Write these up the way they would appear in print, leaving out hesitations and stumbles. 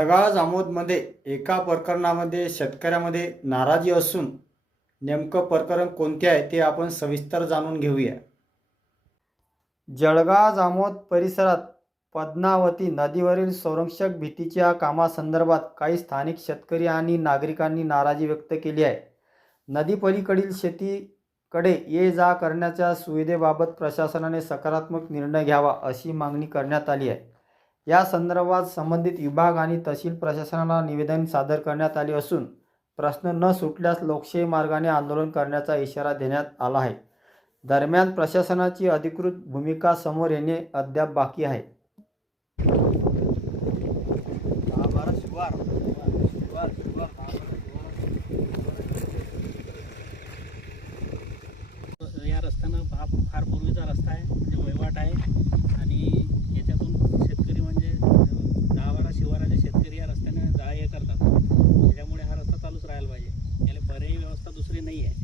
जळगाव जामोदमध्ये एका प्रकरणामध्ये शेतकऱ्यामध्ये नाराजी असून नेमकं प्रकरण कोणते आहे ते आपण सविस्तर जाणून घेऊया. जळगाव जामोद परिसरात पद्मावती नदीवरील संरक्षक भिंतीच्या कामासंदर्भात काही स्थानिक शेतकरी आणि नागरिकांनी नाराजी व्यक्त केली आहे. नदीपलीकडील शेतीकडे ये जा करण्याच्या सुविधेबाबत प्रशासनाने सकारात्मक निर्णय घ्यावा अशी मागणी करण्यात आली आहे. या संदर्भात संबंधित विभाग आणि तहसील प्रशासनाला निवेदन सादर करण्यात आले असून प्रश्न न सुटल्यास लोकशाही मार्गाने आंदोलन करण्याचा इशारा देण्यात आला आहे. दरम्यान प्रशासनाची अधिकृत भूमिका समोर येणे अद्याप बाकी आहे. या रस्त्यानं फार पूर्वीचा रस्ता आहे, म्हणजे वहिवाट आहे आणि याच्यातून शेतकरी म्हणजे 10-12 शिवाराचे शेतकरी या रस्त्याने जा ये करतात. त्याच्यामुळे हा रस्ता चालूच राहायला पाहिजे. याला पर्यायी व्यवस्था दुसरी नाही आहे,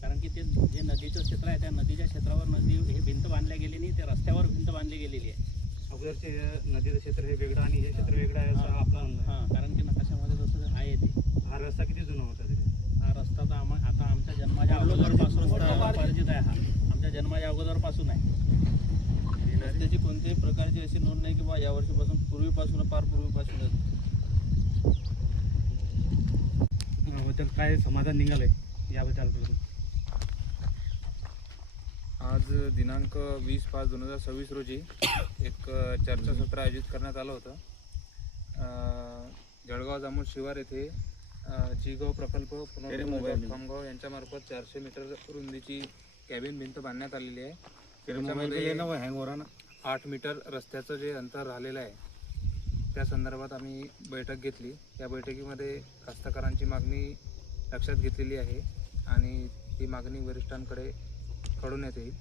कारण की ते जे नदीचं क्षेत्र आहे त्या नदीच्या क्षेत्रावर हे भिंत बांधल्या गेली नाही, त्या रस्त्यावर भिंत बांधली गेलेली आहे. अगोदरचे नदीचं क्षेत्र हे वेगळं आणि हे क्षेत्र वेगळं आहे असं आपलं म्हणणं आहे. कारण की नकाशामध्ये जसं आहे ते. हा रस्ता किती जुना होता तरी? हा रस्ता तर आता आमच्या जन्माच्या अगोदरपासून परिचित आहे. हा आमच्या जन्माच्या अगोदरपासून आहे. रस्त्याची कोणत्याही प्रकारची अशी नोंद नाही की बा या वर्षीपासून फार पूर्वीपासूनच. याबद्दल काय समाधान निघालंय याबद्दल? आज दिनांक 20/5/2026 रोजी एक चर्चासत्र आयोजित करण्यात आलं होतं. जळगाव जामोद शिवार येथे जीगाव प्रकल्प पुनर्वसन खामगाव यांच्यामार्फत 400 मीटर रुंदीची कॅबिन भिंत बांधण्यात आलेली आहे. त्याच्यामध्ये 8 मीटर रस्त्याचं जे अंतर राहिलेलं आहे त्या संदर्भात आम्ही बैठक घेतली. या बैठकीमध्ये कास्तकारांची मागणी लक्षात घेतलेली आहे आणि ही मागणी वरिष्ठांकडे कळवण्यात येईल.